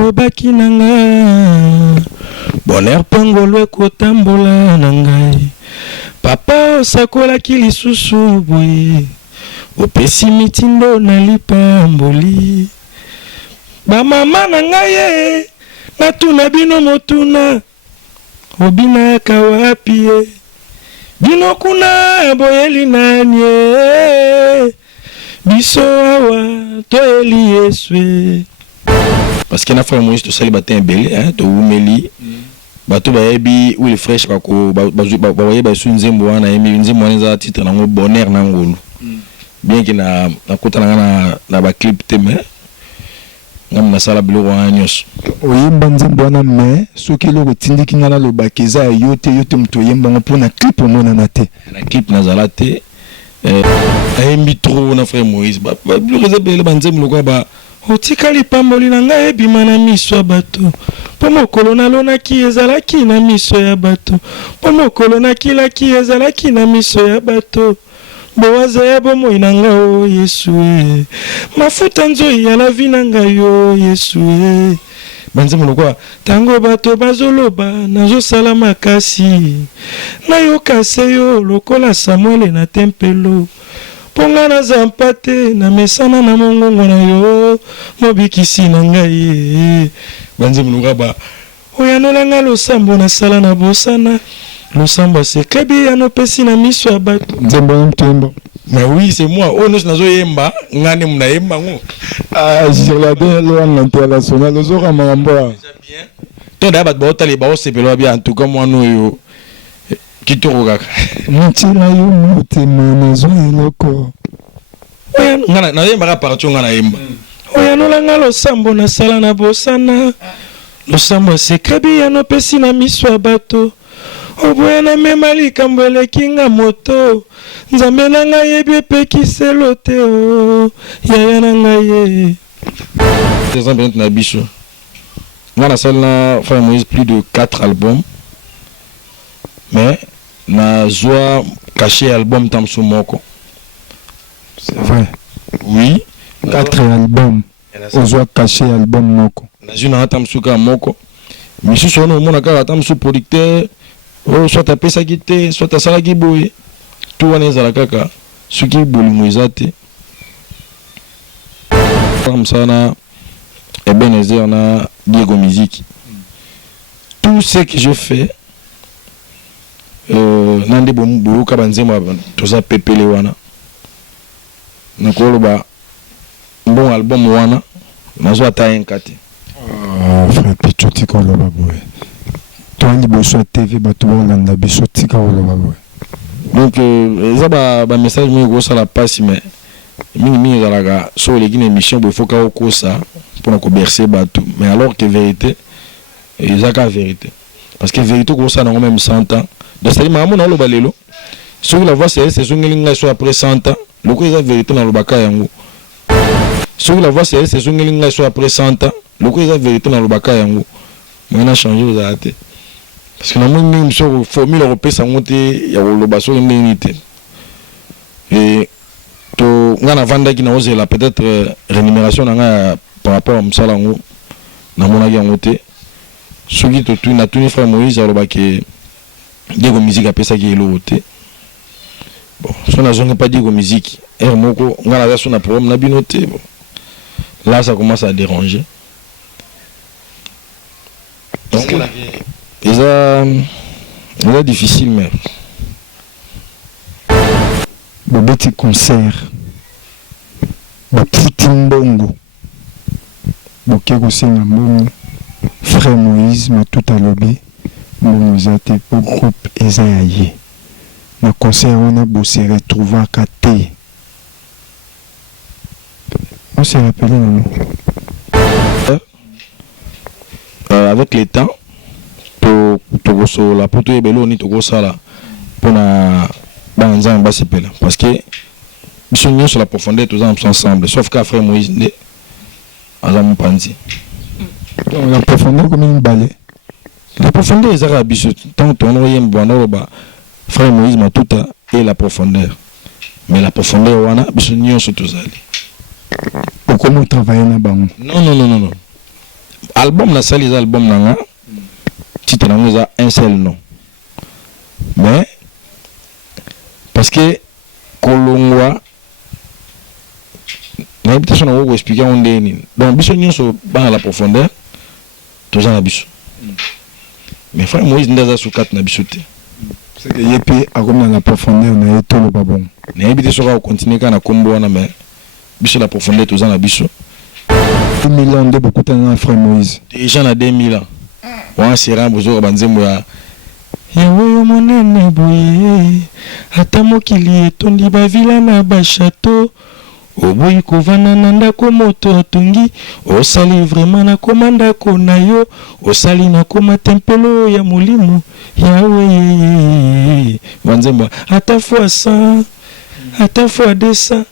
olobaki na nga bonheur pangolo ekotambola na ngai papa osakolaki lisusu boye opesi mitindo na lipamboli bamama na ngai ye natuna bino motuna obinaka wapi ye bino kuna boyeli nani ye biso awa toyeli Yesu. Parce qu'il y a un frère Moïse de Sali Batin Belé, de Oumeli, bato bayebi ou les fraîches bako baye ba su nzembo wana yemi nzembo wana za titre na ngo bonheur na ngolu. Bien que na kota na ba clip teme ngam na sala bilo wana nyos. Oyemba nzembo wana me soki lo tindiki ngana lo bakeza yote mto yemba ngo na clip mona na te. Na clip na zalate ayembi trop na frère Moïse ba bilo rezebele ba nzembo lo ba otikali pamboli na ngai ebima na miso ya bato po mokolo nalonaki ezalaki na miso ya bato po mokolo nakilaki ezalaki na miso ya bato bowaza ya bomoi na ngai o Yesu mafuta nzoi ya la vi na ngai o Yesu banzembo lokwa tango bato bazoloba nazosala makasi nayoka se yo lokola Samuel na tempelo ponga na zampate na mesana na mongongo na yo mobikisi na ngai banze muluka ba oyanola nga losambo na sala na bosana losambo seklebi yano pesi na miso ya bato nzembo mtembo. Mais oui, c'est moi. Oh, nous sommes yemba, ngane muna yemba ngo. Ah, j'ai regardé le international, le zora mambo. Toi d'abord ba otali ba osepelo bien en tout cas moi no yo. Kitoko kaka. Mutila yo mutema nazo eloko. Oya ngana na yemba ka partout ngana yemba. Oya no langa lo sambo na sala na bosana. Lo sambo sekrebi ya no pesi na miso ya bato. Oboya na mema likambo elekinga moto. Nzambe na ngai yebi epekiselo te o. Yaya na ngai ye. Des ans na biso. Ngana sala na frère Moïse plus de 4 albums. Mais na joie caché album Tamsou Moko. C'est vrai. Oui. 4 albums. Joie caché album Moko. Na juna Tamsou ka Moko. Mais si son nom na ka Tamsou producteur, soit à pesa kité, soit à sala kiboy. Tout wana ezala kaka soki bolingo ezate. Comme ça na Ebenezer na Diego Musique. Tout ce que je fais nande bomu ka banzema toza pepele wana nakolo ba bon album wana nazo ata enkate frère Pichoti ko loba boy to ni boso TV bato bolanda biso tika ko loba boy. Donc eza ba message mo ko sala passe mais mingi zalaga so les gine émission bo faut ka okosa pour ko bercer bato mais alors que vérité eza ka vérité parce que vérité ko ça na même 100 ans. Donc c'est maman na lo balelo sur la voix c'est zongelinga so après 100 ans le ko eza vérité na lo baka yango sur la voix c'est zongelinga so après 100 ans le ko eza vérité na lo baka yango moi na changer aux arrêter parce que na moi ni so formule européenne sangote ya lo baso ndinité et to ngana vanda ki na ozela peut-être rémunération na nga par rapport à msalango na mona yango te soki to tu na tuni frère Moïse alobaki Diego Musique appelle ça qui est l'autre. Bon, si on n'a pas Diego Musique, Moko, on a un problème, on a binoté. Bon. Là, ça commence à déranger. Donc, c'est difficile, mais. Le petit concert, le petit mbongo, le kégosen mbongo, frère Moïse, m'a tout à l'obé. Nous avons pour groupe Esaïe. Le concert on a se retrouver à Katé. On s'est rappelé non? Avec le temps, la poto est belle, on est au sala pour na banzan bas sepela parce que ils sont sur la profondeur tous ensemble sauf qu'après Moïse né azam panzi. La profondeur comme une balai. La profondeur est arabique. Tant que on a un frère Moïse m'a tout et la profondeur. Mais la profondeur, on a besoin de tous aller. Comment travailler là-bas? Non. album na sali les albums nanga titre nanga un seul nom mais parce que kolongwa l'invitation on va expliquer on est donc biso nyonso ba la profondeur tous en biso mais frère Moïse ndaza sous quatre na biso te c'est que yepi a comme dans la profondeur na eto lo babon na habité sur va continuer kana kombo wana mais biso la profondeur tous en biso 2000 ans de beaucoup de temps frère Moïse déjà na 2000 ans on sera bozo banzembo ya yawe monene boye ata mokili etondi bavila na bashato oboyi kovana na ndako moto atongi osali vraiment na komanda ko na yo osali na koma tempelo ya molimo yawe banzembo ata fois 100 ata fois 200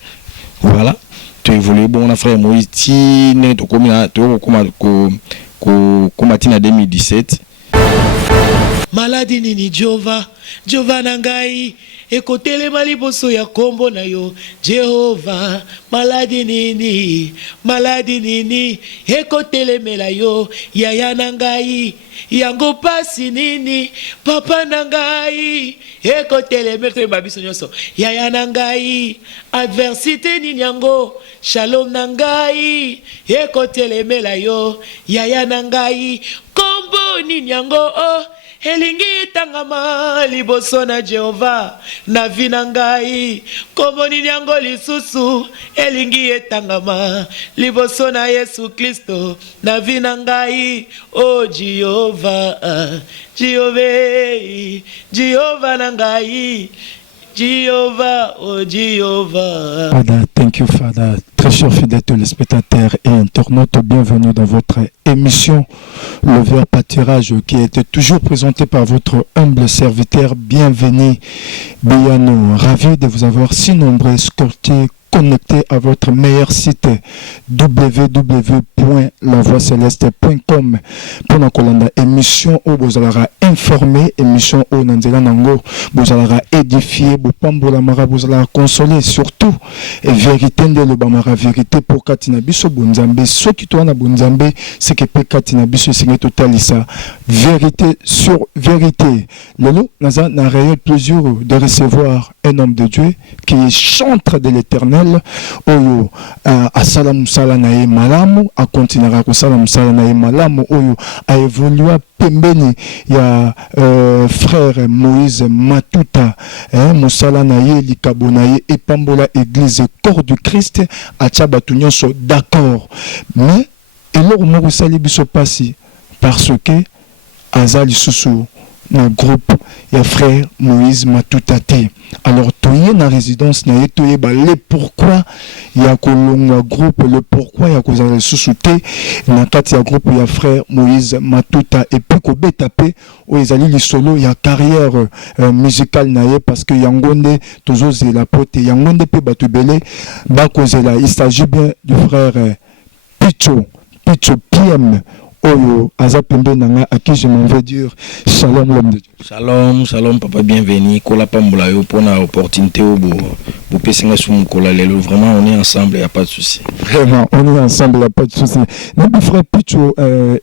voilà tu évolues bon na frère Moïse ti ne to komina to komatina 2017 maladi nini Jehova nangai ekotelema liboso ya kombo na yo Jehova maladi nini ekotelemela yo yaya nangai yango pasi nini papa nangai ekotelemela babiso nyonso yaya nangai adversité nini yango shalom nangai ekotelemela yo yaya nangai kombo nini yango oh elingi tangama liboso na Jehova na vina ngai kombo nini yango lisusu elingi etangama liboso na Yesu Kristo na vina ngai o Jehova Jehova na ngai Jéhovah, oh Jéhovah. Father, thank you, Father. Très chers fidèles téléspectateurs et internautes, bienvenue dans votre émission Le Vert Pâturage qui a été toujours présenté par votre humble serviteur. Bienvenue, Biano. Ravi de vous avoir si nombreux escortés, connectés à votre meilleur site www.lavoiceleste.com pour la colonne émission où vous allez informer, émission où Nanzela Nango, vous allez édifier, vous allez consoler, surtout vérité de l'Obamara, vérité pour Katina Biso Bunzambe, ce qui tourne à Bunzambe, c'est que Katina Biso c'est total ça, vérité sur vérité. Lolo, Naza n'a réel plaisir de recevoir un homme de Dieu qui est chantre de l'Éternel. Oyo asala musala na ye malamu a continuera kusala musala na ye malamu oyo a évolué pembeni ya frère Moïse Matuta musala na ye likabo na ye epambola église corps du Christ a tchabatu nyonso d'accord mais eloko moko sali biso pasi parce que azali susu le groupe et frère Moïse Matutate. Alors toye na résidence na toye ba le pourquoi ya kolonga groupe le pourquoi ya kozala susute na kati ya groupe ya frère Moïse Matuta et puis ko betape o ezali li solo ya carrière musicale na ye parce que yangonde tozo zela pote yangonde pe batu belé ba kozela il s'agit bien du frère Picho PM Oyo, Azapembe Nanga, à qui je m'en vais dire shalom l'homme de Dieu. Shalom, papa, bienvenue. Kola Pambola, pour une opportunité, pour Pessinga Soumoukola, vraiment, on est ensemble, il n'y a pas de souci. Vraiment, on est ensemble, il n'y a pas de souci. Notre frère Picho,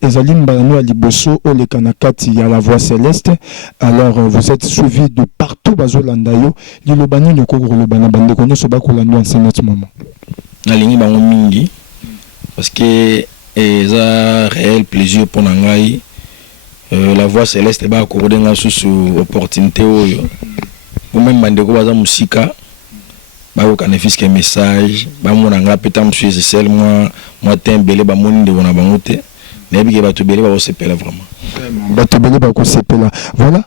Ezalim Barano à Liboso, au Lekanakati, à la Voix Céleste. Alors, vous êtes suivis de partout, Bazo Landayo. L'Ilobani, le Kogro, le Banabande, qu'on est sur Bakolando en ce moment. Nalingi Bango Mingi, parce que. Et ça réel plaisir pour Nangai la Voix Céleste ba accordé nga sous opportunité oyo ou même bandeko baza musika ba ko kana fiske message ba mona nga peta monsieur c'est moi tembele ba moni de bona bangote na bige ba to bele ba osepela vraiment ba to bele ba ko sepela voilà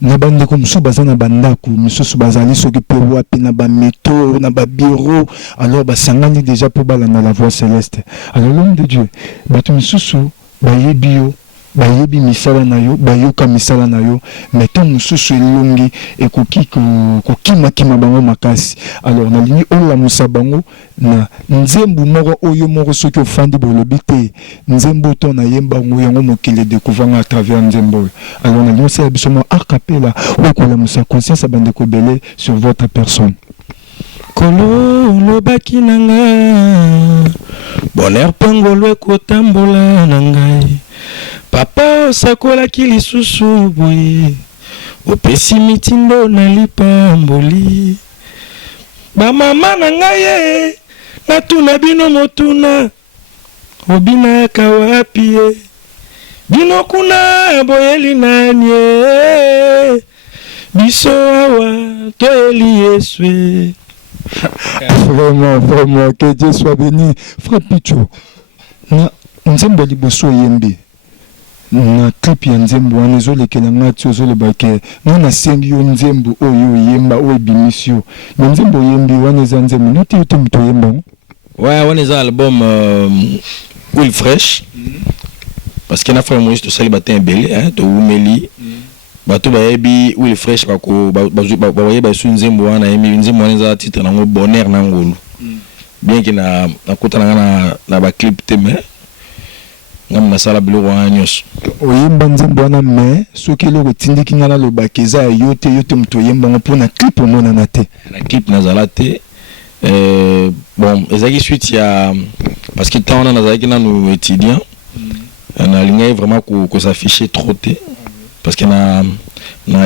na bande comme so bazana bandaku misusu bazali soki pe wapi na ba métaux na ba bureau alors ba sangani déjà pour balana la Voix Céleste alors l'homme de Dieu batu misusu ba yebio ba yebi misala na yo ba yoka misala na yo meto misusu elongi ekoki ko kima bango makasi alors na lini ola musabango na nzembu moko oyo moko soki ofandi bolobi te nzembu to na yemba ngo yango mokile découvrir à travers nzembo alors na lini c'est biso mo acapella ou ko la musa conscience bande ko belé sur votre personne kolo lobaki nanga bonheur pangolo ekotambola nangai osakolaki lisusu boye opesi mitindo na lipamboli bamama na ngai ye natuna bino motuna obinaka wapi ye bino kuna boyeli nani ye biso awa toyeli Yesue. Vraiment, vraiment, que Dieu soit béni. Frère Picho, na nzembo liboso yembi na clip ya nzembo wana ezolekela ngati ozolobake na sengi yo nzembo oyo yemba oyo bimisio na nzembo yembi wana eza nzembo noti yote mto yemba. Ouais, on est album Will Fresh parce que na frère Moïse to sali batin belé hein to umeli bato bayebi Will Fresh kako ba su nzembo wana yemi nzembo wana za titre nango bonheur na ngolu bien que na kutana na ba clip teme ngam na sala bilo wana nyos oyemba nzembo wana mais soki loko tindiki ngana lobaka eza yote mto yemba ngo pona clip mona na te na clip na zalate bon ezaki suite ya parce que tant on a zaki na nous étudiants on a ligné vraiment que s'afficher trop té parce que na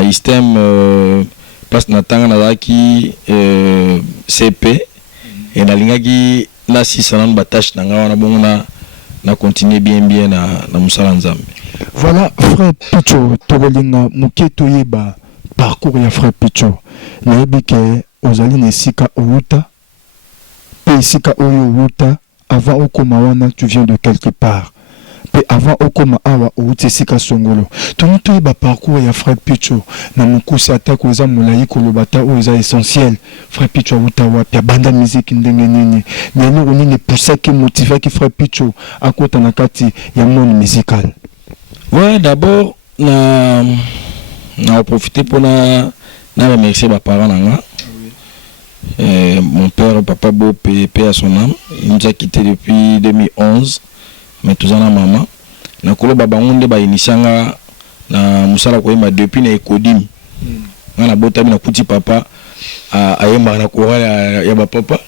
système place na tanga na zaki CP et na lingaki na 600 batache na ngana bongo na continuer bien na musala nzambe. Voilà frère Picho tolinga muketo yeba parcours ya frère Picho na yebike ozali na sika outa pe sika oyo outa avant okoma wana tu viens de quelque part pe avant okoma awa outi sika songolo tonito yeba parcours ya frère Picho na mukusa atako eza mulayi kolobata o eza essentiel frère Picho outa wapi banda musique ndenge nini neno nini poussaki motivaki frère Picho akota na kati ya monde musical. Ouais, d'abord na profiter pour na remercier mes parents nanga. Mon père, papa Beau, paix à son âme, il nous a quittés depuis 2011, mais tous en a maman. Na kolo baba ngonde ba inisanga na musala ko yema depuis na ekodim. Na bota na kuti papa a yema na ko ya ba papa.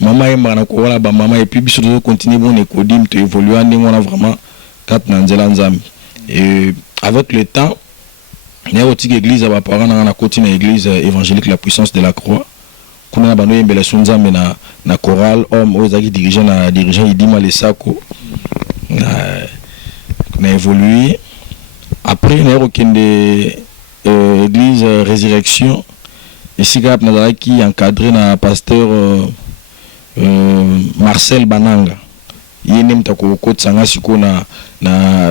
Maman yema na ko ba maman et puis biso de continuer bon ekodim to évoluer en on a vraiment quatre na nzela nzambi. Et avec le temps, il y a aussi l'église à ma parents dans la côté l'église évangélique la puissance de la croix. Quand on a banoé mbele sunza mais na chorale homme aux dirigeants Idima les sako on a évolué. Après il y a aucune église résurrection ici cap na qui encadré na pasteur Marcel Bananga. Yene mtako kotsanga siko na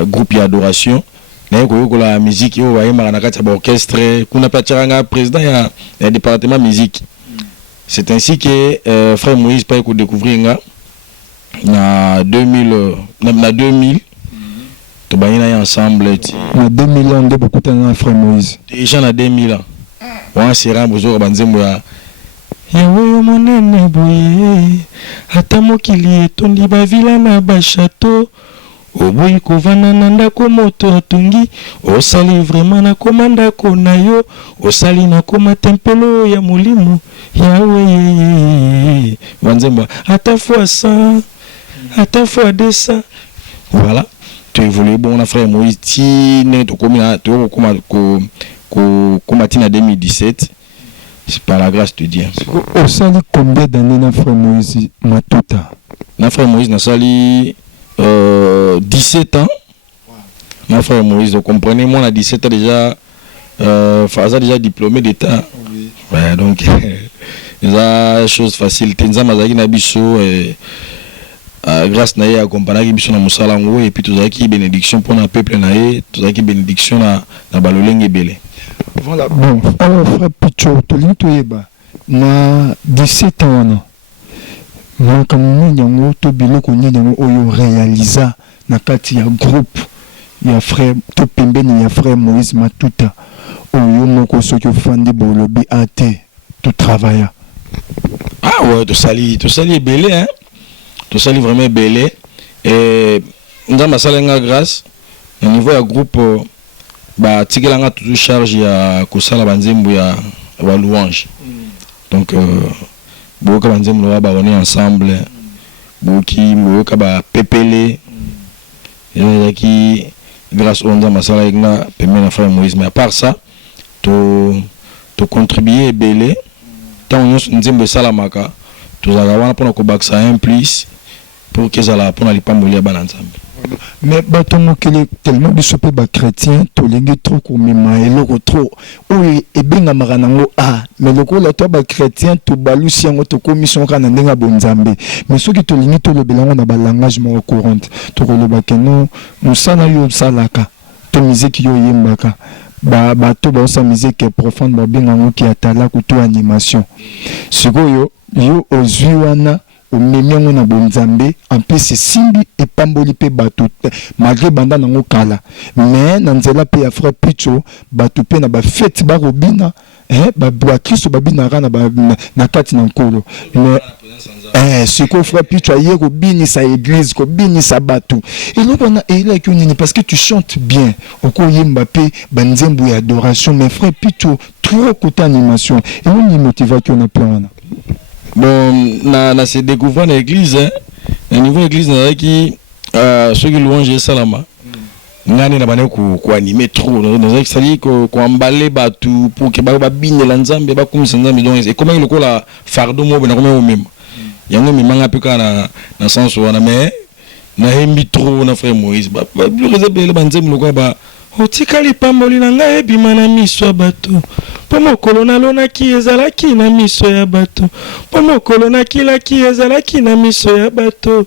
groupe d'adoration na ko la musique yo wa yema na kati ba orchestre kuna pachanga président ya département musique. C'est ainsi que frère Moïse pa ko découvrir nga na 2000 to bayina ensemble na 2000 ans de beaucoup de frère Moïse déjà na 2000 ans wa sera bozo banzembo ya yawe monene boye ata mokili etondi bavila na bashato oboyi kovanda na ndako moto atungi osali vraiment na komanda kona yo osali na koma tempelo ya molimo yawe banzembo ata fois 100 ata fois 200 voilà tu évolues bon na frère Moïse ti ne to komina to koma tina 2017. C'est par la grâce de Dieu. Au sali combien d'années na frère Moïse Matuta? Na frère Moïse na sali 17 ans. Na frère Moïse, vous comprenez, moi à 17 ans déjà Faza déjà diplômé d'état. Oui. Ouais, donc c'est chose facile. Tenza mazaki na biso grâce na ye accompagner biso na musala ngo et puis tozaki bénédiction pour na peuple na ye, tozaki bénédiction na balolenge belé. Voilà, bon, alors frère Picho, tu yeba na 17 ans na comme nyango to biloko nyango oyo réalisa na kati ya groupe ya frère to pembeni ya frère Moïse Matuta oyo moko soki ofandi bolobi ate to travailler. Ah ouais, to sali belé hein. To sali vraiment belé et ndama salenga grâce au niveau ya groupe ba tikelanga toujours charge ya kosala banzembo ya ba louange. Donc boka banzembo ba on est ensemble boki boka ba pepele qui grâce au Nzamba Sala Igna, permet à frère Moïse. Mais à part ça, tu contribuer belé. Tant nous Nzembe Salamaka, tu as la pour nous ça un plus pour que ça la pour aller pas mourir à Nzambe. Mais batomo kele tellement bisope ba chrétien to lingi trop ko mema eloko trop oyi ebenga maranango mais loko la to ba chrétien to balusi yango to commission kana ndenga bonzambe mais soki to lingi to lobelango na ba langage mo courante to ko lobaka no musana yo salaka to musique yo yembaka bato baosa musique profonde babenga ngo ki atala kuto animation sikoyo yo ozwi wana omemiango na bonzambe en plus c'est simbi et pamboli pe bato malgré banda nango kala mais na nzela pe ya frère Picho bato pe na ba fête ba robina ba Kristo babina rana na kati na nkolo mais siko frère Picho aye ko bini sa église ko bini sa bato et là on a et là parce que tu chantes bien oko yemba pe banzembo ya adoration mais frère Picho trop côté animation et on y motivation on a plein. Bon, na se découvrir l'église, au niveau de l'église, qui ceux qui louent Salama, ngani na bane ko animer trop, donc ça dit ko emballer batu pour que ba bine lanzambe ba comme nzambe donc et comment le la fardeau mo na comme même. Yango mi manga peka na sens wana mais na hembi trop na frère Moïse ba le réserver banzembe le ko ba otikali pamboli na ngai ebima na miso ya bato mpo mokolo nalonaki ezalaki na miso ya bato mpo mokolo nakilaki ezalaki na miso ya bato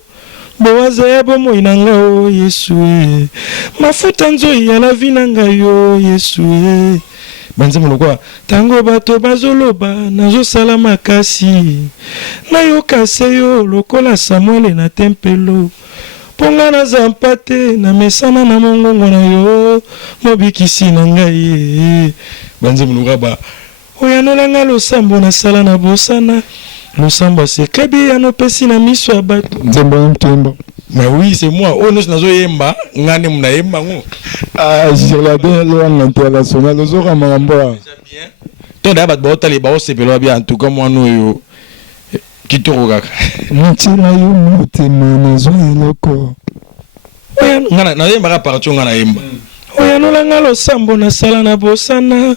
bowaza ya bomoi na ngai o Yesu e mafuta nzoi ya lavi na ngai o Yesu e banzembo lokwa tango bato bazoloba nazosala makasi nayoka se yo lokola Samuele na tempelo ponga na zampate na mesana na mongongo na yo mobikisi na ngai banze muluka ba oyanolanga losambo na sala na bosana losambo sekrebi ya nopesi na miso ya bato nzembo mtembo. Mais oui, c'est moi. Oh, nous nazo yemba, ngane muna yemba ngo. Sur la langue internationale, nous aurons mambo. Toi d'abord bota les baos c'est pelo bien en tout cas moi nous yo kitoko kaka. Ntina yo motema nazo eloko. Oya ngana na yemba ka parti ngana yemba. Oya no langa losambo na sala na bosana.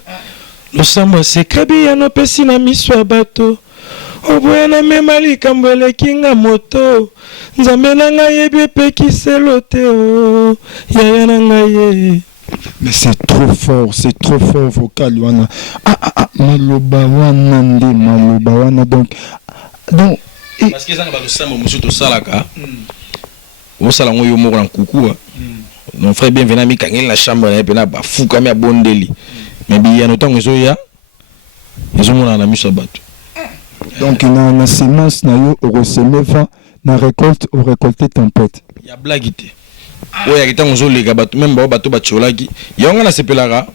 Losambo sekrebi ya no pesi na miso ya bato. Oboya na memali kambele kinga moto. Nzambe na ngai yebi pekiselo te o. Yaya na ngai. Mais c'est trop fort vocal wana. Maloba wana nde maloba wana donc parce que ça va le sambo monsieur to salaka. O sala ngo yo moko na kukuwa. Mon frère bienvenu mi kangela chambre na pena ba fuka mi abondeli. Mais bien autant zo ya. Ils ont na miso bato. Donc na semence na yo au ressemer vent na récolte au récolter tempête. Ya blague te. Oya kitango zo lega bato même ba bato bacholaki. Yonga na sepelaka.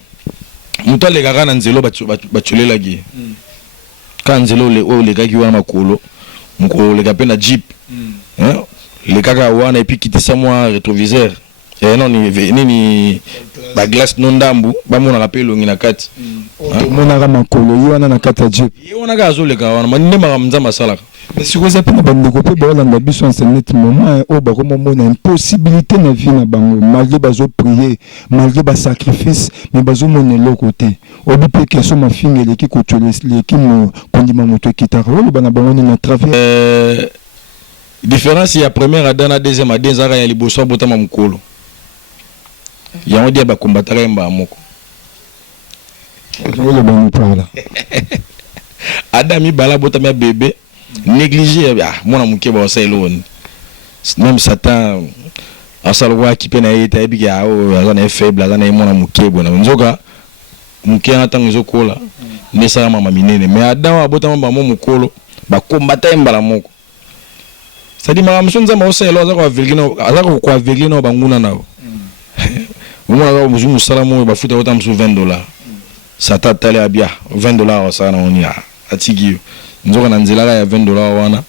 Muto lega na nzelo bacholelaki. Quand nzelo le o lega ki wana makolo. Mukolo lega pe na jeep. Le kaka wana et puis kitisa moi rétroviseur. Non ni ba glace non ndambu ba mona rapelo ngina kati. Mona ga makolo wana na kata jeep. Yona ga zo lega wana mande makamza masalaka. Mais si vous avez pas de copier dans la biso en ce net moment au ba comme on a impossibilité na vie na bango malgré bazo prier malgré ba sacrifice mais bazo moné le côté au bipé que so ma fille les qui coachole les qui me kondima moto kitara o bana bango na travers différence ya première à dans deuxième à deuxième ya liboso botama mukolo ya on dit ba combattre mba moko je le bon parle Adami bala botama bébé négligé mona muke ba sailon même Satan asalwa ki pena yeta ebi ya o azana faible azana mona muke bona nzoka muke atango zokola nesa mama minene mais adawa botama ba mo mukolo ba combattre mbala moko ça dit mama msunza ma oselo azako avelino azako kwa avelino banguna nao umona ba muzumu salamu ba futa botama $20 Satan tale abia $20 sana oni atigi nzoka na nzela ya $20 wana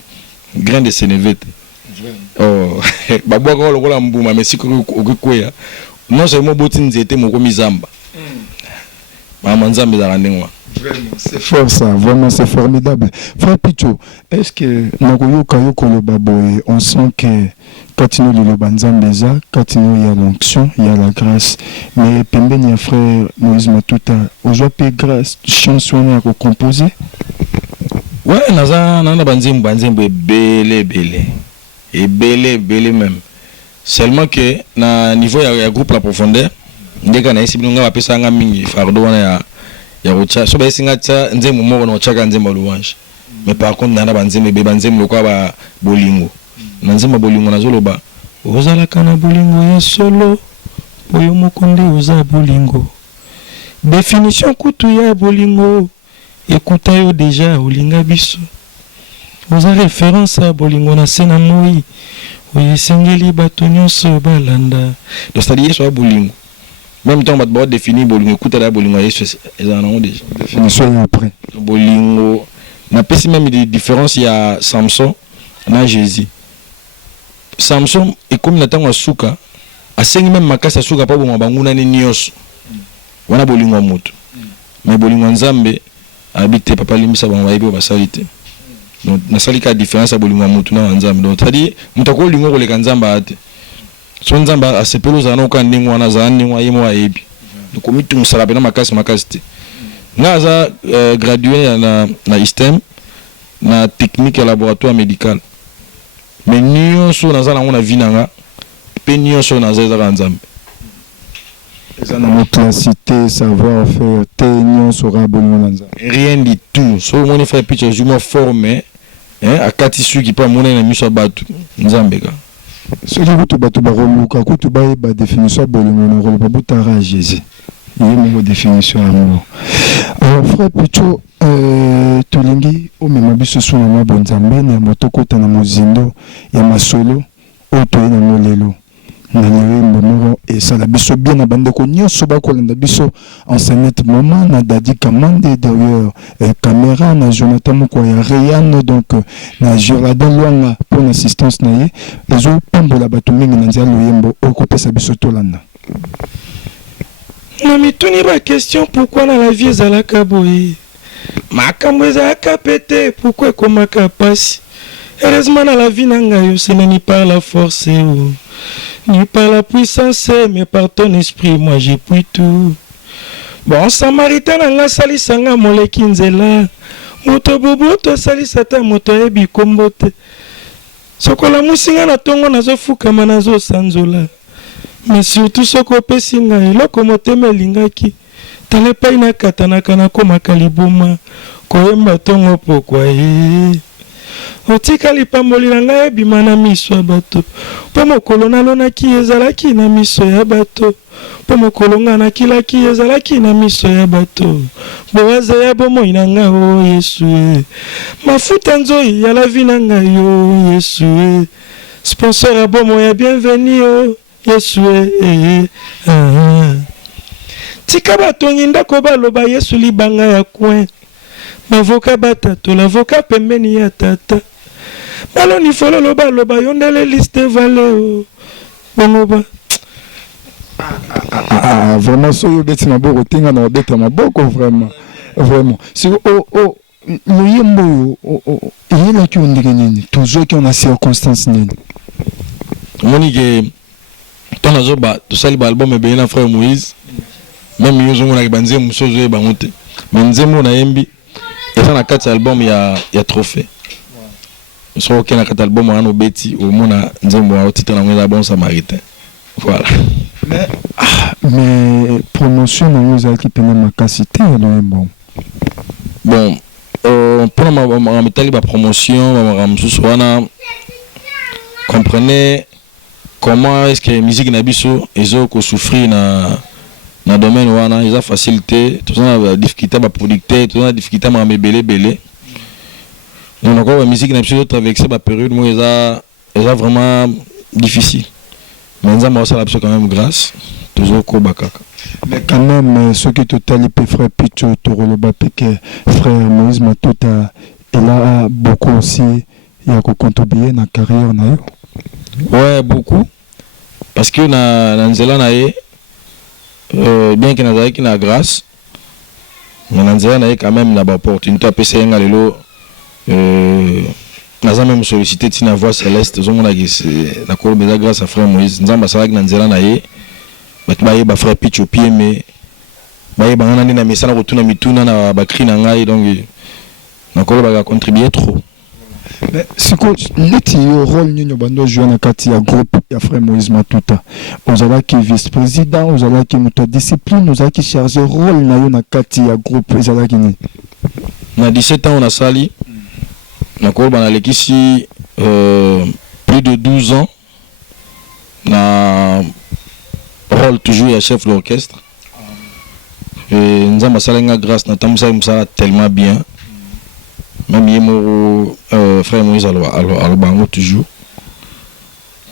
grain de sénévete oh babwa ko lokola mbuma mais siko okweya non seulement boti nzete moko mizamba mama nzambe za ndengwa. C'est fort ça, vraiment c'est formidable. Frère Picho, est-ce que Nagoyo Kayo Kolobaboy, on sent que Katino Lilo Banzambeza, Katino il y a l'onction, il y a la grâce. Mais pembeni ya frère Moïse Matuta, aujourd'hui grâce, chanson à composer. Ouais, nana banzembo belé même. Seulement que na niveau ya groupe la profondeur, ndeka na isi binonga bapesa nga mingi fardo wana ya rocha. So ba isinga tsa nzembo moko no chaka nzembo louange. Mais par contre nana banzembo lokwa ba bolingo. Na nzembo bolingo nazoloba ozala kana bolingo ya solo oyo mokonde oza bolingo. Définition kutu ya bolingo. Écoute yo déjà olinga biso. Oza référence à bolingo na sena moi. Oye sengeli bato nyonso balanda. Donc c'est-à-dire yeso bolingo. Même temps bat définir bolingo écoute la bolingo yeso ezana ngo déjà. Définition après. Bolingo na pesi même des différences il y a Samson na Jésus. Samson est comme na tango suka asengi même makasa suka pa bongo banguna ni nyonso. Wana bolingo moto. Mais bolingo nzambe habité papa limisa bango bayebi basalite. Donc nasalika différence à bolingo moto na nzambe. Donc c'est-à-dire mutako lingo ko leka nzamba ate. So nzamba asepelo za na ka ndingo wana za ndingo ayemo ayebi. Donc komitu musala bena makasi te. Ngaza gradué na ISTEM na technique et laboratoire médical. Mais nyonso nazala ngona vinanga pe nyonso nazeza ka nzambe. Classité, savoir-faire, ténion sera bon. Rien du tout. So mon frère pitch je me formé à katisu qui pas mon ennemi so batu nzambeka. Ce qui vous batu ba roluka ko tu ba définition bolingo na roluka butara Jésus. Il y a une définition amour. Alors frère Picho tolingi o mema biso suna ma bonzambe na motoko ta na mozindo ya masolo o to na molelo. Et ça la biso bien na bande ko nyonso ba ko landa biso enseignante maman na dadi kamande derrière caméra na Jonathan moko ya Ryan donc na Jordan Luanga pour l'assistance na ye ezo pambola bato mingi na nzia loyembo okopesa biso tolanda. Na mituni ba question pourquoi na la vie ezalaka boye makambo ezalaka pete pourquoi ekomaka pasi heureusement na la vie na ngai ce n'est ni par la force ni par la puissance, mais par ton esprit, moi j'ai pris tout. Bon, Samaritain n'a sali sanga moleki nzela. Moto bobo to sali sata moto ebi kombote. Sokola musinga na tongo nazo fukama nazo sanzola. Mais surtout soko pesinga eloko motema lingaki. Tale pa ina katana kana koma kaliboma. Koyemba tongo pokwa otika lipamboli na ngai ebima na miso ya bato mpo mokolo nalonaki ezalaki na miso ya bato mpo mokolo nga nakilaki ezalaki na miso ya bato boaza ya bomoi na ngai o Yesu mafuta nzoi ya lavi na ngai o Yesu sponsor ya bomoi ya bienveni o Yesu tika batongi ndako baloba Yesu libanga ya kwen mavoka batatu l'avocat pembeni ya tata baloni folo loba yondele liste valeo bongoba vraiment so yo beti maboko tinga na beta maboko vraiment si le yembo il est là qui on dit nini toujours qui on a circonstance nini monique ton azoba to sali ba album be na frère Moïse même yo zongo na banze musozo e bangote mais nzemo na yembi et ça na 4 albums il y a trophée so ok na 4 albums on a beti au mona nzembo au titre na ngeza bon samaritain voilà mais promotion na ngeza qui pena makasité le bon pour ma metali ba promotion ma msusu wana comprenez comment est-ce que musique na biso ezo ko souffrir na domaine wana ils ont facilité tout ça na difficulté ba producteur tout ça difficulté ma belé donc encore la musique n'a pas traversé la période où ils ont vraiment difficile mais ils ont aussi quand même grâce toujours kobakaka mais quand même ceux qui te talent frère Picho Toroloba Peke frère Moïse Matuta il a beaucoup aussi il a contribué dans la carrière na yo ouais beaucoup parce que na nzela na ye bien que nazaki na grâce mais na nzela na ye quand même na ba opportunité à pesa nga lelo naza même sollicité tina voix céleste zomona ki c'est na ko beza grâce à frère Moïse nzamba sala ki na nzela na ye batu baye ba frère Picho Pieme baye bangana ndi na misala ko tuna mituna na bakri na ngai donc na ko ba contribuer trop. Mais c'est quoi le rôle nous bando jouer na kati ya groupe ya frère Moïse Matuta ozala ki vice président ozala ki muta discipline ozala ki chargé rôle na yo na kati ya groupe ozala ki ni na 17 ans on a sali na ko ba na lekisi plus de 12 ans na rôle toujours ya chef d'orchestre et nzamba salenga grâce na tamusa musala tellement bien. Même Yemo, frère Moïse Alobango toujours.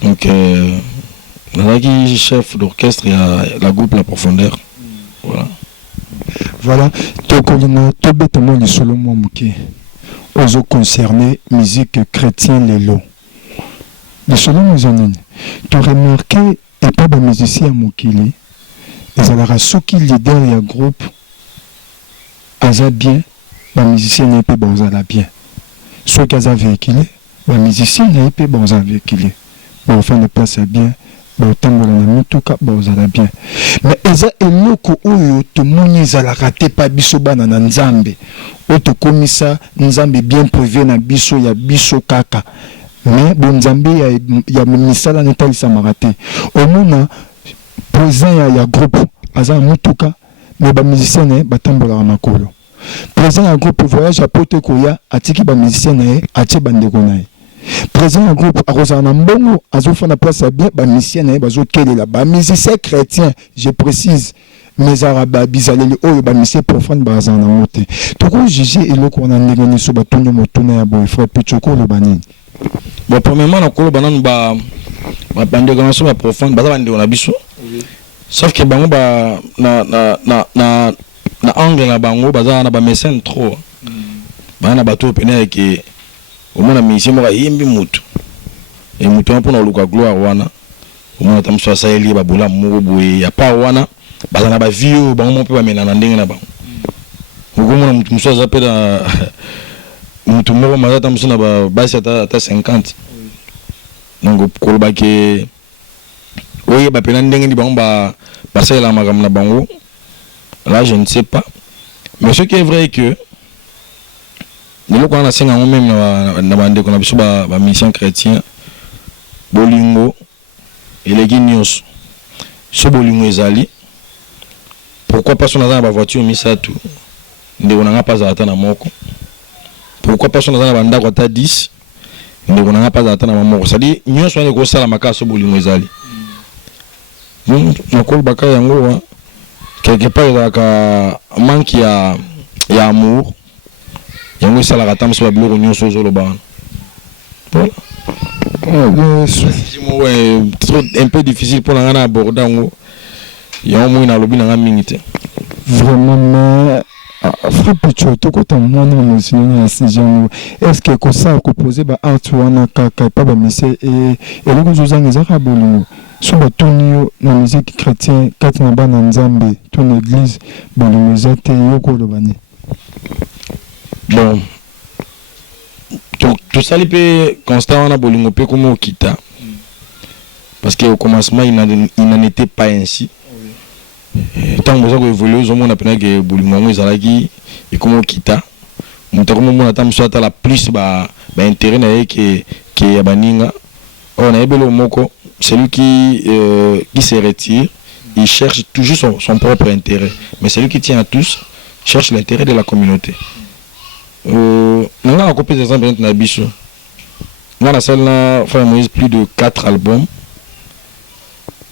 Donc, qui chef d'orchestre et la groupe La Profondeur. Voilà. Voilà. Tokolina, Tobetamo les Solomon Mouké. Ozo concerné musique chrétienne les lots. Les Solomon Zanine. Tu as remarqué, et pas de musicien Moukili. Ils ont ceux qui leader le groupe. Aza bien. Les musiciens n'est pas bon à bien. Ceux qui ont véhiculé, les musiciens n'est pas bon à véhiculer. Bon, faire le place à bien, bon, tant que l'on a mis tout cas, bon, à bien. Mais ils ont loko où tout le monde a raté pas bisoba na nzambe. Auto comme ça, nzambe bien privé na biso ya biso kaka. Mais bon nzambe ya misala netali sa maraté. Au moins présent ya groupe, aza mutuka, mais les musiciens n'est pas tambola à makolo. Présent un groupe voyage à Pote Koya, à Tiki Bamisien, à Tchebandegonaï. Présent un groupe à Rosana Mbongo, à Zofana Place à bien, Bamisien, Bazo Kelela, Bamisien chrétien, je précise, mes arabes, Bizaleli, oh, Bamisien profane, Bazana Mote. Toko Gigi et le qu'on a négocié sur Batonio Motuna, Boyfra, Pichoko, le Banin. Bon, premièrement, on a banan, Bandegona, profane, Bazabande, on a biso. Sauf que Bango, na angle na bango baza na ba mécène trop bana bato pene ke omona mission mo yimbi mutu e mutu mpona luka gloire wana omona tamso saeli ba bola mo boye ya pa wana baza na ba vio bango mo pe ba mena na ndenge na bango omona mutu muso za pe da mutu mo ma tamso na ba basi ata 50 donc ko ba ke oye ba pena ndenge ni bango ba saela magam na bango. Là, je ne sais pas. Mais ce qui est vrai est que nous avons même dans mission chrétienne, Bolingo et les Guignos. Ce Bolingo est allé. Pourquoi pas son dans la voiture, mais ça tout. Nous n'avons pas atteint moko. Pourquoi pas son dans la bande à 10. Nous n'avons pas atteint moko. C'est-à-dire, nous sommes les gros salamaka ce Bolingo est allé. Nous avons baka yango. Quelque part il y a un manque ya amour yango ça la ratam sur la bleu union sur le ban voilà un peu difficile pour la aborder ngo ya mo ina lobi na minute vraiment mais frère Picho to ko tamona mo sinona sijango est-ce que ko ça ko poser ba art wana kaka pas ba monsieur et le ko zozanga za ka bolingo sur la tournée la musique chrétienne quatre na bana nzambe ton église bolingo za te yoko lo bani bon tout ça peut constant na bolingo pe comme kita parce que au commencement il n'en était pas ainsi. Tant que vous évoluez, on a appris que Bolingo ezalaki et comment kita. Mutakoma mona tam soit la plus ba intérêt na que baninga. On a ebelo moko, celui qui se retire, il cherche toujours son propre intérêt, mais celui qui tient à tous cherche l'intérêt de la communauté. On a copié des exemples na biso. On a celle-là frère Moïse plus de 4 albums.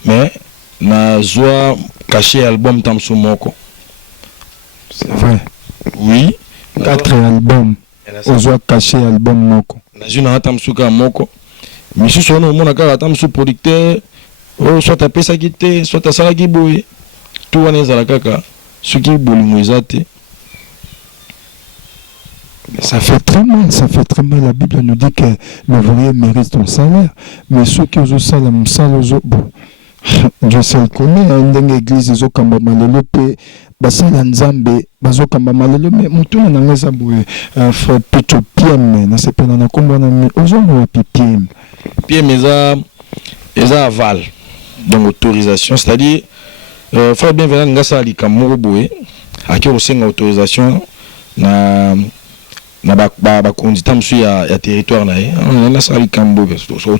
Mais na zoa caché album tamso moko. C'est vrai. Oui, 4 albums. Ozoa caché album moko. Na zuna tamso ka moko. Mais si son nom mona ka tamso producteur, soit ta pesa kité, soit ta sala ki boy. Tout wana ezala kaka ce qui bolingo ezate. Ça fait très mal, ça fait très mal. La Bible nous dit que l'ouvrier mérite son salaire, mais ceux qui ont ça, bon, Dieu seul connaît, une église, ils ont quand même basala nzambe bazokamba malelo me mutuna nanga eza boye frère Picho PM na sepela na kombo na mi ozongo wapi PM eza aval donc autorisation c'est-à-dire frère bienvenant nga sala likambo boye aki osenga autorisation na bakonditant mosusu ya territoire na ye nasala likambo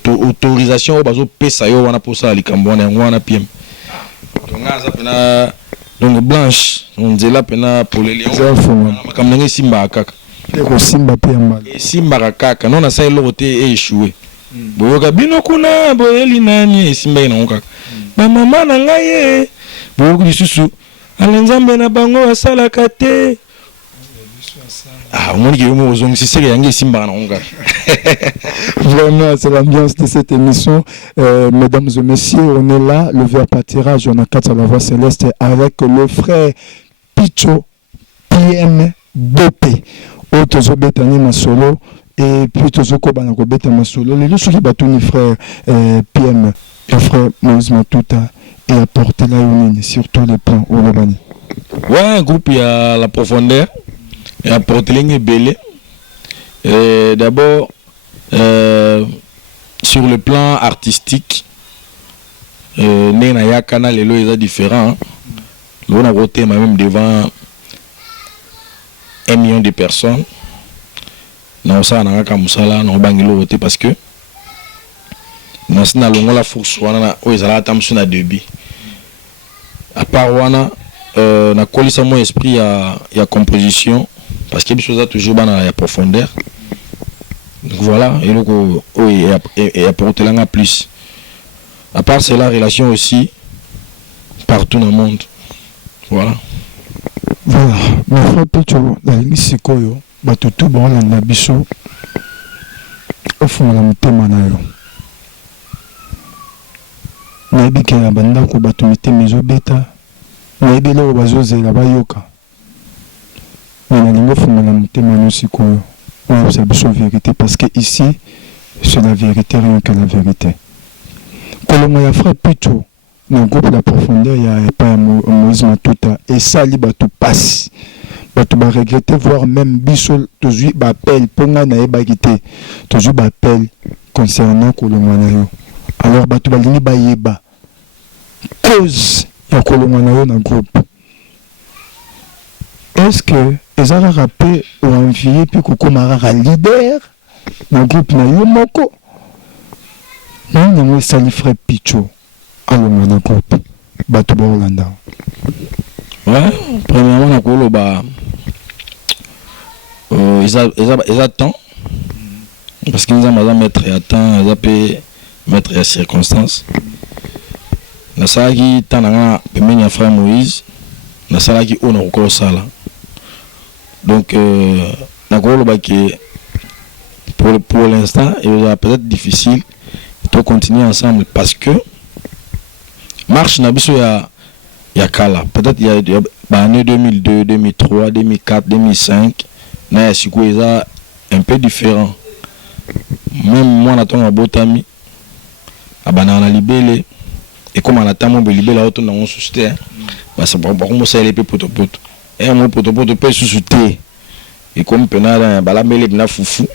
autorisation oyo bazopesa yo wana mposala likambo wana yango wana PM donc aza pena donc blanche nzela pena poleli makambo nange esimbaka kaka ekosimba mpe ya mbala esimbaka kaka non asala eloko te échoué boyoka bino kuna boyeli nani esimbaki nango kaka bamama na ngai ye boyoki lisusu ale nzambe na bango basalaka te on dit que vraiment, c'est l'ambiance de cette émission. Mesdames et messieurs, on est là, le verre pâtirage, on a 4 à la voix céleste avec le frère Picho PM Bopé. Autres obétani ma solo et puis tous okobana ko beta ma solo. Les autres qui batuni frère PM et frère Moïse Matuta et apporter la unité sur tous les plans au Lobani. Ouais, un groupe il y a la profondeur. Et apporter les belé. D'abord, sur le plan artistique, Nena Kana Lelo est différent. On a voté même devant 1 million de personnes. Non, ça, on a Kamusala, on a voté parce que nous avons la force, on a un débit. À part, on a collé ça mon esprit à composition. Parce qu'il y a des choses toujours dans la profondeur. Donc voilà, et apporter l'un plus. À part c'est la relation aussi partout dans le monde. Voilà. Voilà, ma frère Picho, la ligne Sikoyo, Batutu Bola Nabiso, au fond la mutema na yo. Naibi ke la banda ko batumite mezo beta, naibi lo bazoze la bayoka. Mais la ligne fond la mutema no Sikoyo. Ouais, c'est la vérité parce que ici, c'est la vérité, rien que la vérité. Quand on frère Picho, dans le groupe de la profondeur, il n'y a pas un Moïse Matuta. Et ça, il va tout passer. Il va regretter, voire même Bissol, toujours appel, Ponga na ebagité, toujours appel concernant Kolomanayo. Alors, il va tout ba yeba. Cause, il y a Kolomanayo dans le groupe. Est-ce que les Arabes rappelés ont envié puis Kokomara leader dans le groupe na Yomoko? Non, non, c'est le frère Picho. Alors, on a un groupe. Batouba Hollanda. Ouais, premièrement, on a colo ba. Ils attendent. Parce qu'ils ont mettre à temps, ils ont mettre à circonstances. Na salaki tananga pemeni frère Moïse. Na salaki on a encore ça là. Donc, pour l'instant, il va peut-être difficile de continuer ensemble parce que marche Nabiso il y a Kala. Peut-être il y a l'année 2002, 2003, 2004, 2005. Mais c'est un peu différent. Même moi, on a un beau ami. On a libellé. Et comme on a un peu libellé, on a un soutien. Parce que on a un peu potopoto. Et un potopoto peut se soutenir. Et comme on a un peu foufou.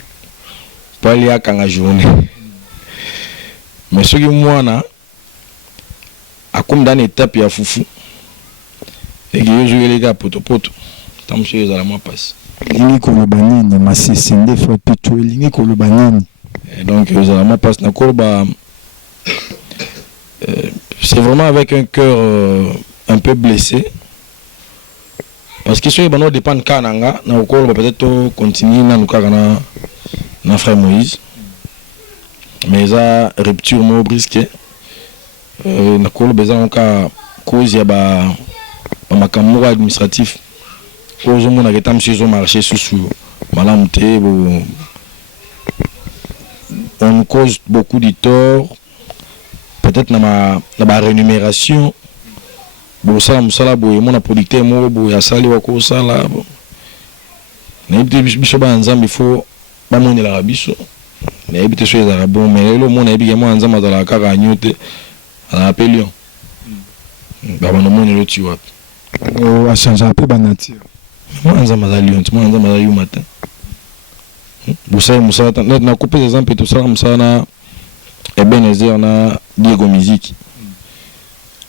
Pour aller à la journée. Mais ce que moi, comme dans l'étape, il y a foufou. Et que je vais les gars potopoto. Tant que je vais à la moi passe. Lingi Kolobanini, ma sesende frère Picho, Lingi Kolobanini. Et donc, je vais à la moi passe. C'est vraiment avec un cœur un peu blessé. Parce que si on dépend de Kananga, on va peut-être continuer dans frère Moïse. Mais ça, rupture mo brisque. Na kolo besoin encore cause ya ba makambo administratif. Cause mon na tam sur marché sous malamte on cause beaucoup de tort. Peut-être na ba rémunération. Bon ça musala boye mon producteur mo boye asali wa ko sala. Na biso ba nzambe il faut ba monela la biso. Mais il était sur les arabes, mais le monde est bien moins en dans la caragnote à la Pélion. Bah, on a mon tu vois. a changé un peu la nature. Moi, je suis lion, moi, je suis matin. Vous savez, on a coupé des exemples et tout ça, on a Ebenezer, on a Diego Musique.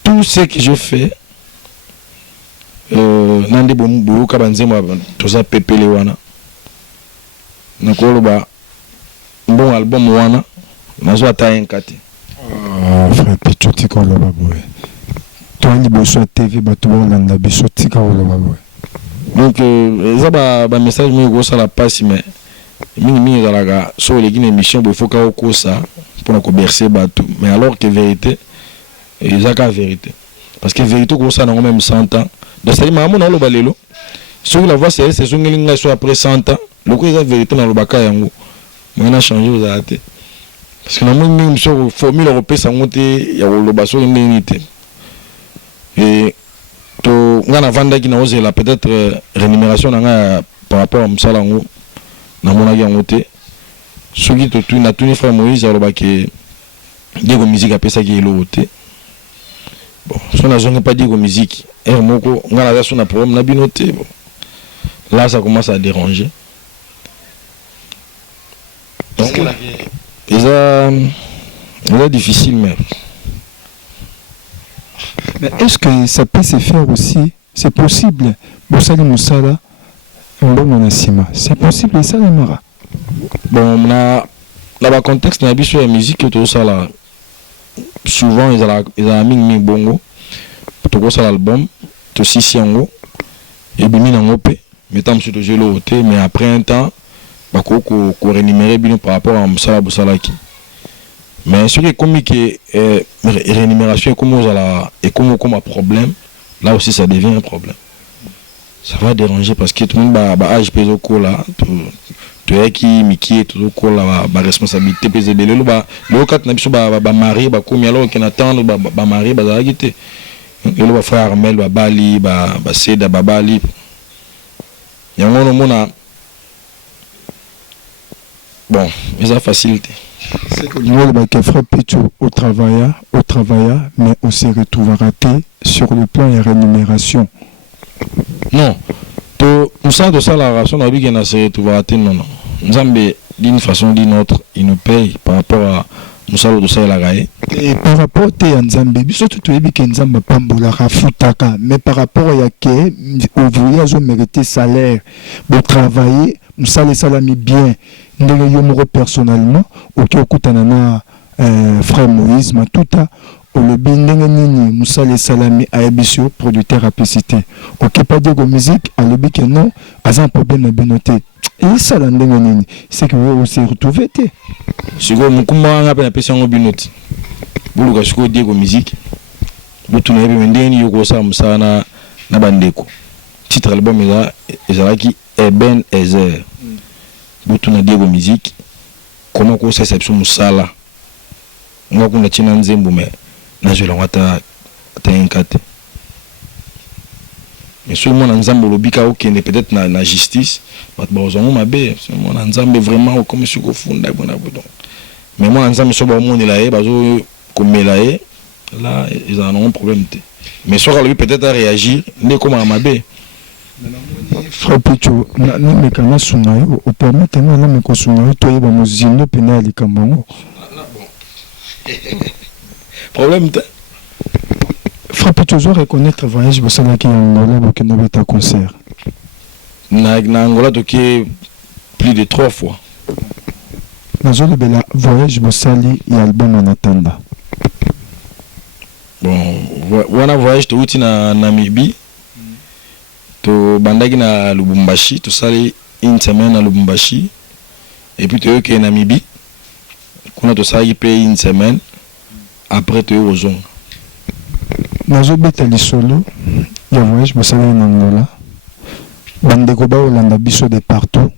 Tout ce que je fais, Nande Boulou Kabanzema, tout ça, Pepe Lewana. Donc, bon album Wana, on a un kati. Frère Pichu, tika oloba boye. Toi, ni boso TV, bato bolanda biso tika oloba boye. Donc, ça ba message moi go ça la passe mais mingi zalaga so les guinées émission il faut ka ko ça pour ko bercer bato mais alors que vérité et ça ka vérité parce que vérité ko ça na même 100 ans de ça maman na lo balelo so la voix c'est so ngelinga so après 100 ans le ko ça vérité na lo baka yango moi na changer aux arrêter parce que na moi même so formule européenne ça monte ya lo baso ndinité et to ngana vanda ki na ozela peut-être rémunération na par rapport à msala ngo na mona yango te soki to tu na tuni frère Moïse aloba ke Diego Musique a pesa ki elo te bon so na zonga pas Diego Musique moko ngana za so na problème na bino te bon là ça commence à déranger donc c'est difficile mais est-ce que ça peut se faire aussi? C'est possible. Bosali Moussala, c'est possible ça, le Mara. Bon, dans le contexte de la musique, tout ça là, souvent ils ont mis bongo, tout ça l'album, tout si yango, et bien mis en op, mettant sur le jeu l'autre, mais après un temps, bah qu'on rémunérer bien par rapport à Moussala Boussalaki. Mais ce qui est comique, rémunération et comme un problème, là aussi ça devient un problème. Ça va déranger parce que tout le monde va âge pèse au col là, tout est qui Mickey tout au col là, ba responsabilité pèse belé le cas na biso ba marié ba comme alors qu'on attend ba marié ba za gité. Et le frère Armel ba bali ba seda ba bali. Yango no mona bon, ils ont facilité. C'est que le frère Pichu au travail, mais on se retrouve raté sur le plan de rémunération. Non, nous sommes de ça la ration, on a vu qu'on se retrouve raté, non. Nous avons d'une façon ou d'une autre, ils nous payent par rapport à nous sommes de ça la gagne. Et par rapport à Nzambe, surtout tu as dit que Nzambe pambola rafutaka, mais par rapport à que ouvriers ont mérité salaire, pour travailler, nous sommes les salami bien. Nous personnellement, au Kutanana, frère Moïse, Matuta, au le Bindengeni, Moussa les Salami, à Ebisio, producteur à Pécité. Ok, pas de musique, à le que non, à un problème à Benoté. Et ça, c'est que vous aussi retrouvez. Si vous avez un peu de Binote, vous avez Diego Musique, vous tournez Bendeni, Yogosa, Moussana, Nabandeko. Titre album est là, qui est Ben Ezer. Butuna Diego Musique comment ko réception musala ngako na china nzembo mais na jela wata tenkate mais seulement nzambo lobika okende peut-être na justice bat bazongo mabe seulement nzambe vraiment comme si ko funda bona donc mais moi nzambe so ba monde là bazo komela là ils en ont un problème mais soit lui peut-être à réagir né comme mabe. Frère Pichu, nous sommes sungai, au permettre nous la meko sungai, toi y va nous zindo penali kambango. Problème te. Frère Pichu, je reconnaître voyage pour cela qui est en Angola pour que nous mettons concert. Na Angola toqué plus de 3 fois. Dans le bel voyage pour sali et album en attendant. Bon, voilà voyage to uti na Namibie. To bandaki na Lubumbashi, to sali une semaine à Lubumbashi. Et puis tu es au Namibie. Qu'on a to sali paye une semaine. Après tu es au Zong. Nazo betali solo. Ya voyage pour sali en Angola. Bandeko ba Olanda biso de partout.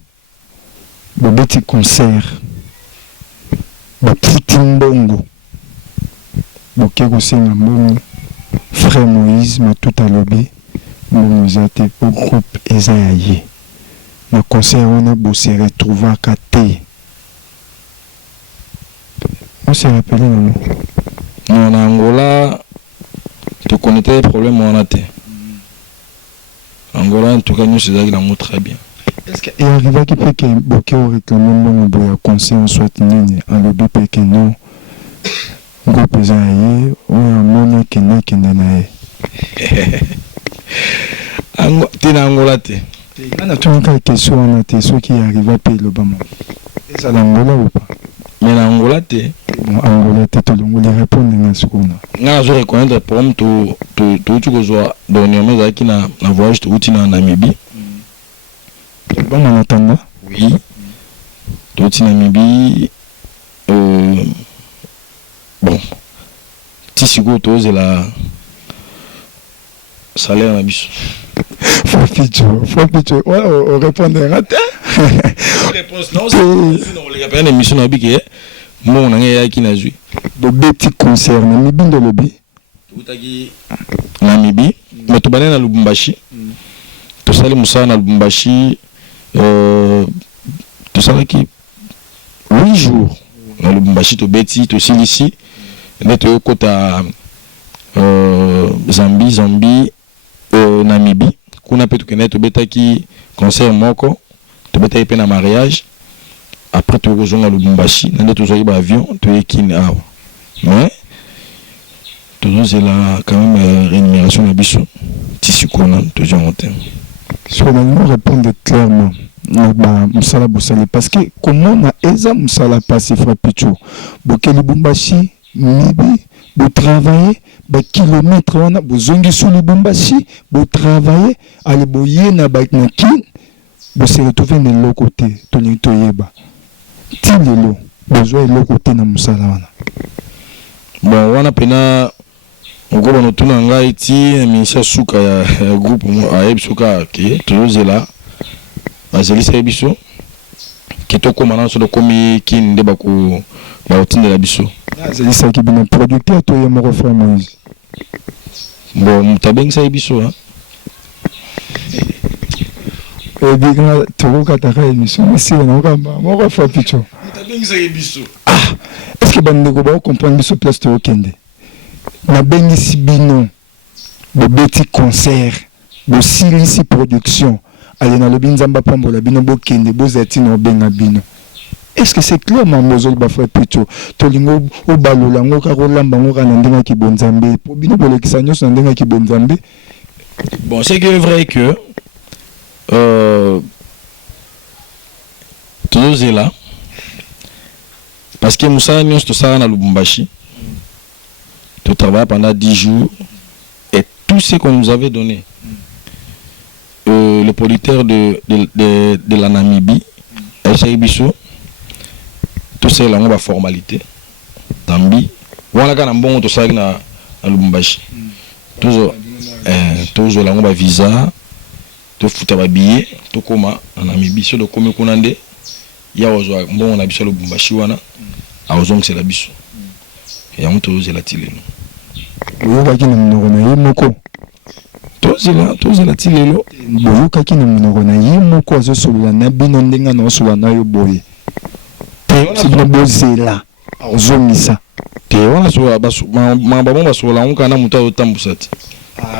Bo beti concert. Ba Putimbongo. Bo keko senga mbongo. Frère Moïse ma tout à lobby. Nous avons au groupe Esaïe. Le concert, on a beau se retrouver à Katé. On s'est rappelé, non? Non, en Angola, tu connais les problèmes, on a été. Angola en tout cas nous c'est ça qui nous très bien. Est-ce qu'il arrive qui peut que beaucoup réclamer bon conseil soit nini en le but que non groupe zaye ou amona kene na Angola te. On a toujours une question on a des ceux qui arrivent à payer le bama. Et ça l'Angola ou pas? Mais l'Angola te. Bon Angola te tout le monde répond dans ce qu'on a. Nga zo reconnaître problème to tu ko zo dernièrement za ki na voyage to uti na Namibie. Bon en attendant. Oui. To uti Namibie bon. Tisigo to la salaire na biso. Faut pitcho. Ouais, on répond à la réponse non, c'est les gars une émission na biké. Mon na ya ki na zui. Bo beti concert na Mibindo lobi. Utaki Namibie, mais to banana Lubumbashi. To sali musa na Lubumbashi to sali ki 8 jours na Lubumbashi to beti to silisi neto kota Zambie Namibie kuna petu keneto betaki concert moko to betaki pe na mariage après to kozonga Lubumbashi nande to zoyi ba avion to ekine awa mais toujours là quand même rémunération na biso tisi kona to jongote sur nous répondre clairement na ba musala bosali parce que comment na eza musala passer frappicho bokeli Lubumbashi mibi vous travaillez des kilomètres wana bozongi sur Lubumbashi vous travaillez aller boyer na baknakin vous se retrouver de l'autre côté to ni toyeba ti lelo besoin de l'autre côté na musala wana bon wana pena ngolo no tuna ngai ti ministère suka ya groupe a suka ke toujours là bazeli sa biso kitoko mana so de komi kin de bako ba otinde la biso c'est ça qui bien producteur to yemo refrain Moïse bon mutabeng sa biso hein et bien to ka ta émission si on a mo refrain picho mutabeng sa biso est-ce que bande ko ba comprendre biso place to okende na bengisi bino bo beti concert bo silisi production allez na le binzamba pambola bino bo kende bo zati no benga bino. Est-ce que c'est clairement mozol ba frère Picho tolingo o balola ngoka rolamba ngoka na ndenga ki bonzambe po bino bolekisa nyoso na ndenga ki bonzambe? Bon, c'est que vrai que toujours est là parce que Moussa Nyos to sara na Lubumbashi to travaille pendant 10 jours et tout ce qu'on nous avait donné le producteur de la Namibie Elsa Ibiso tout ça là on va formalité Zambi voilà quand on bon to sara na Lubumbashi toujours là on va visa to futa ba billet to koma na Namibie so de komi kunande ya ozo mbongo na biso Lubumbashi wana awozong c'est la biso ya mto ozela tilelo boyoka kina mnoko na ye moko tozela tilelo boyoka kina mnoko na ye moko azosolola na bino ndenga na osola na yo boye sibino bozela azongisa te wana so mamba bomba so la onka na muto ayotambusa ti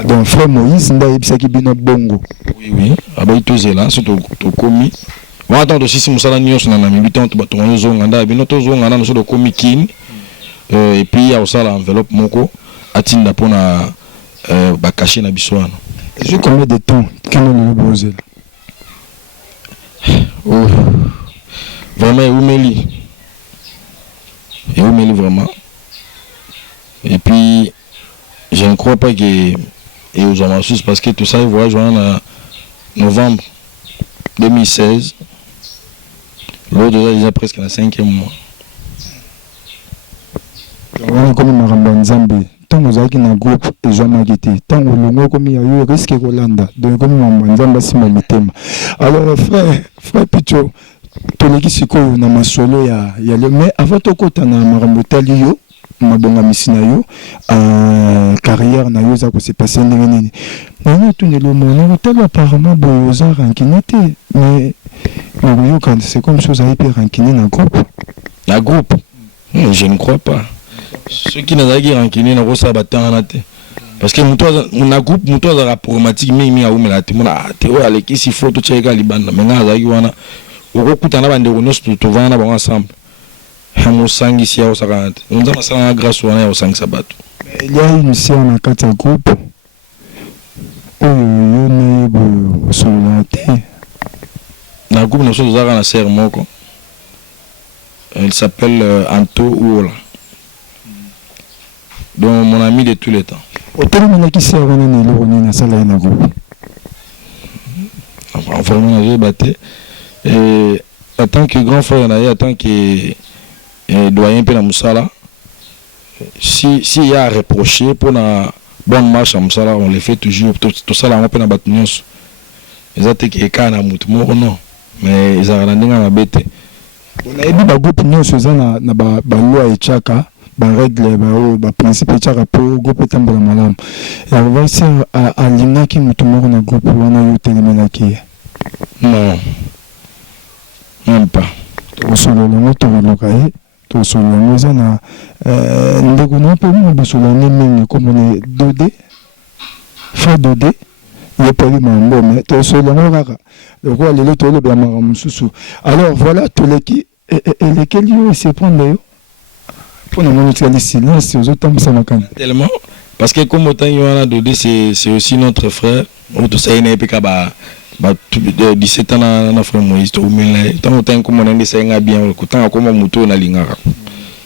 donc frère Moïse nda yebisaki bino bongo oui abayi tozela so to komi wana tanto sisi musala nyonso na Namibie tanto bato bazonga nda bino tozonga na so to komi kin et puis ya osala enveloppe moko atinda pona ba cacher na biso wana. Et combien de temps kino le bozela? Oh vraiment umeli vraiment. Et puis je ne crois pas que et aux amassus parce que tout ça il voyage en novembre 2016 l'autre déjà presque na 5e mois. On comme maramba nzambe tango zaki na groupe ezwamaki te tango longo komi ya yo risque kolanda donc comme maramba nzambe sima mitema. Alors frère Picho toleki sikoyo na masolo ya le mais avant tokota na marambo tali yo mabonga misina yo carrière na yo za ko se passer ndenge nini na tout le monde tellement apparemment boza rankinete mais yo quand c'est comme chose à hyper rankiné na groupe je ne crois pas ceux qui n'ont pas rankiné na rosa batana te parce que mon groupe muto za programmatique mi a umela te mona te o ale kisi photo cheka libanda menga za kiwana okukuta na bande konos to vana ba ensemble hamo sangi si ya osakante unza masala grâce wana ya osangisa bato. Il y a une sœur na kati ya groupe oyo yo na yebo solo te na groupe na so zaka na sœur moko. Elle s'appelle Anto Ouola. Donc mon ami de tous les temps. Otelema qui sert wana na eloko nini asala na groupe. Enfin vraiment j'ai battu et en tant que grand frère en tant que doyen pe na musala si y a à reprocher pour la bonne marche à musala on le fait toujours tout ça là on peut na batnyos. Ezate ke kana mutu moko non mais ezara ndinga mabete. On a dit ba groupe nyonso eza na ba loi echaka ba règle ba principe echaka po groupe tambola malamu ya va ser alingaki mutu moko na groupe wana yo telemelaki. Non même pas tosolo lango toloka tosolo lango eza na ndeko na pe mo bosolo ne mingi comme le Dodé frère Dodé il pas eu mambo mais tosolo lango kaka le roi lelo tolo ba maramususu. Alors voilà tous les qui et lesquels ils se prennent yo pour nous montrer le silence aux autres ça makana tellement parce que comme autant Yohana Dodé c'est aussi notre frère tout ça il n'est pas ba 17 ans na frère Moïse to umela tant autant comme on est ça nga bien autant comme muto na lingaka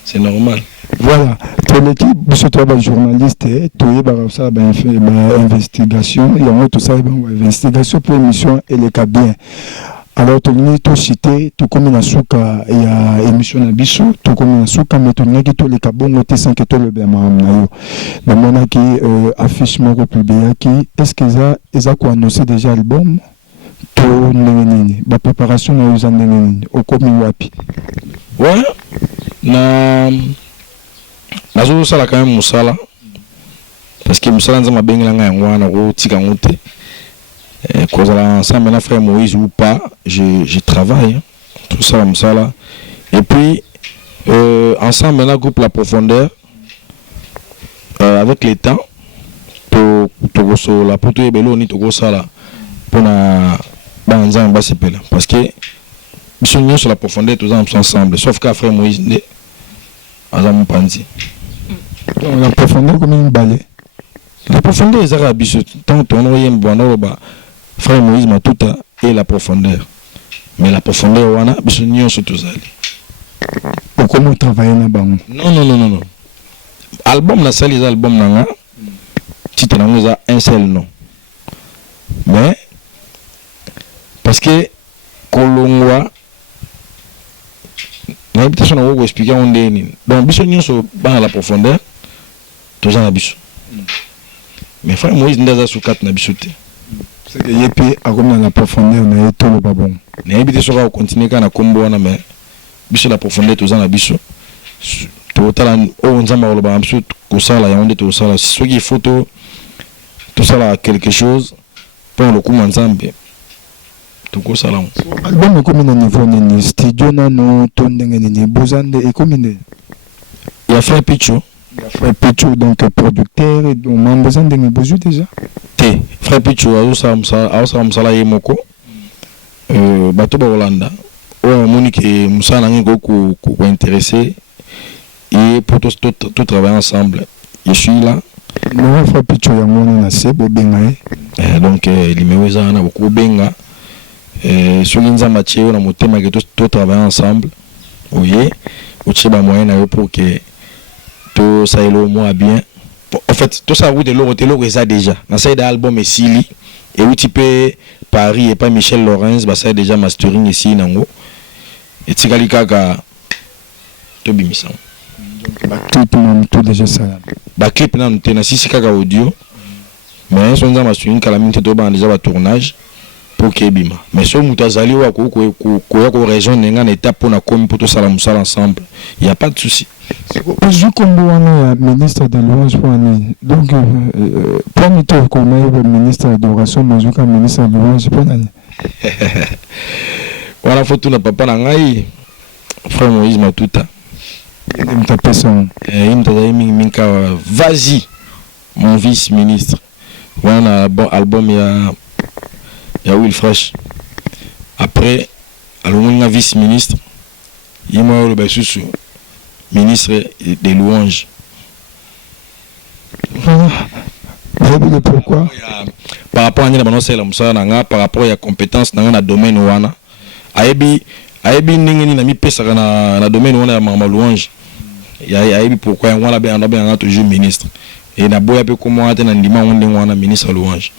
c'est normal. Voilà tous les qui vous êtes journaliste to yeba ça ba investigation il y a tout ça investigation pour émission et les cas bien. Alors tu n'as pas cité tout comme na suka ya émission na biso tout comme na suka mais tu n'as pas tout les cabons te sans que tout le bien na yo na mona ki affiche moko publié qui est-ce que ça quoi annoncer déjà album to nini ba préparation na yo nini au comme wapi ouais na nazo sala quand même musala parce que musala nzama bengela nga ngwana ko tika ngote. Quand ensemble avec frère Moïse ou pas, je travaille tout ça comme ça là. Et puis ensemble maintenant groupe la profondeur avec les temps pour la pour tout belo ni tout ça là pour na banza mba sepela parce que bisonyo sur la profondeur tous ensemble sauf qu'à frère Moïse ne azam panzi. La profondeur comme une balai. La profondeur est arabiso tant on oyem bwana ba frère Moïse Matuta et la profondeur. Mais la profondeur wana biso nyonso tozali. Comment travailler na bango? Non. Album na sali les albums nanga. Titre nanga za un seul nom. Mais parce que kolongwa na invitation na wo expliquer on deni. Donc biso nyonso ba la profondeur tozana biso. Mais frère Moïse ndaza sukat na biso te. C'est que yepi a comme dans la profondeur na yeto le babon. Na yebite soka continuer kana kombo wana mais biso la profondeur tozana biso. To tala o nzamba lo ba biso ko sala ya onde to sala ce qui photo tout ça là quelque chose pour le coup nzambe. To ko sala. Album comme na niveau ni studio na no to ndenge ni bozande et comme ne. Il a fait Picho. Frère Picho donc producteur et donc membre ndenge bozu déjà. Te frère Picho a musala yemoko bato ba Hollanda o monique musala ngi ko intéressé et pour tout travailler ensemble. Je suis là. Moi frère Picho ya mona na sebo benga donc limeweza na beaucoup benga solinza mathieu na motema que tout travailler ensemble. Oui, uchiba moyen na yo pour que tout ça est le moins bien. En fait, tout ça route de l'eau ça déjà. Dans cet album est Sili et où tu peux Paris et pas Michel Lorenz, bah ça déjà mastering ici nango. Et tikali kaka to bimisa. Ba clip nan tout déjà ça. Ba clip nan te na sisi kaka audio. Mais son za mastering kala minute to ba déjà ba tournage pour que bima. Mais so mutazali wa ko région nenga na étape pour na komi pour tout ça la ensemble. Il y a pas de souci. Je comme le ministre de louange pour année. Donc, pour nous tous, comme le ministre d'adoration, moi je suis ministre de louange pour année. Voilà, faut tout na papa nangai. Frère Moïse Matuta. Il me tape son. Il me tape minka. Vas-y. mon vice-ministre. Voilà un album il y a Will Fresh. Après, un vice-ministre, il m'a eu le ministre des louanges. Pourquoi? Par rapport à par rapport à la compétence dans le domaine wana ayebi ndenge na mi pesa na domaine wana ya louange ayebi pourquoi ya wana be toujours ministre et na boya pe comment ate na ndima onde wana ministre louange.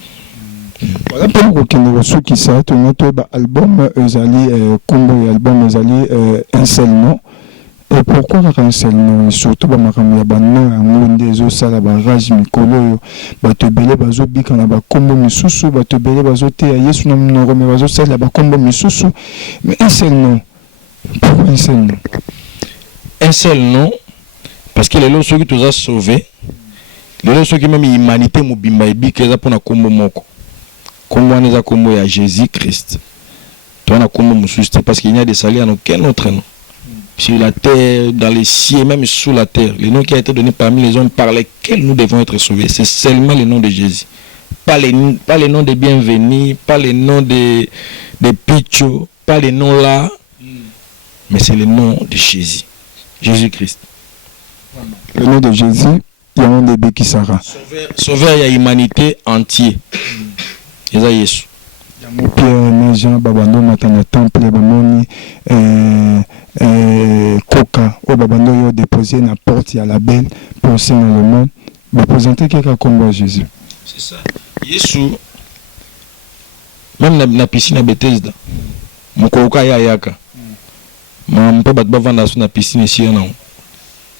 Voilà pour que nous ceux qui savent notre album ezali combo album ezali un seul nom. Et pourquoi un seul nom? Surtout ba makambo ya banno ya ngonde zo sala ba rage mikolo bato belé bazo bika na ba kombo misusu bato belé bazo te ya Yesu na mnogo me bazo sala ba kombo misusu, mais un seul nom. Pourquoi un seul nom? Un seul nom parce que les lots ceux qui nous a sauvés, les lots ceux qui même humanité mobimba ibika za pona kombo moko. Kombo wana za kombo ya Jésus Christ. Toi na kombo misusu parce qu'il n'y a des salis en aucun autre nom. Sur la terre, dans les cieux, même sous la terre, le nom qui a été donné parmi les hommes par lesquels nous devons être sauvés, c'est seulement le nom de Jésus. Pas les noms des bienvenus, pas les noms des pichos, pas les noms là, mais c'est le nom de Jésus, Jésus-Christ. Le nom de Jésus, il y a un bébé qui sera. Sauveur, il y a l'humanité entière. Il y a Jésus. Pierre, Jean, Babando, Matana, Temple, Bamoni, Coca, au Babando, il a déposé la porte, il y a la belle, pour aussi dans le monde, va présenter quelqu'un comme Jésus. C'est ça. Jésus, même la piscine à Bethesda, mon Coca yaka, mon père bat bavanda sur la piscine ici, non.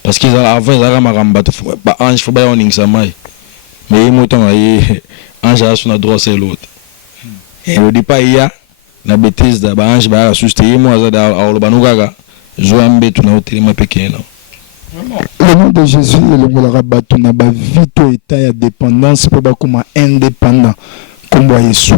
Parce qu'ils avant, ils avaient maramba, ange, faut pas y avoir samay. Mais il m'a dit, ange a son droit, c'est l'autre. Et au départ, il y a la bêtise de Bange, bah, susté, moi, à Olobanugaga, Zoambe, tout n'a pas péqué. Le nom de Jésus, le rabat, tout n'a pas vite état de dépendance, pour pas comme indépendant, comme Jésus.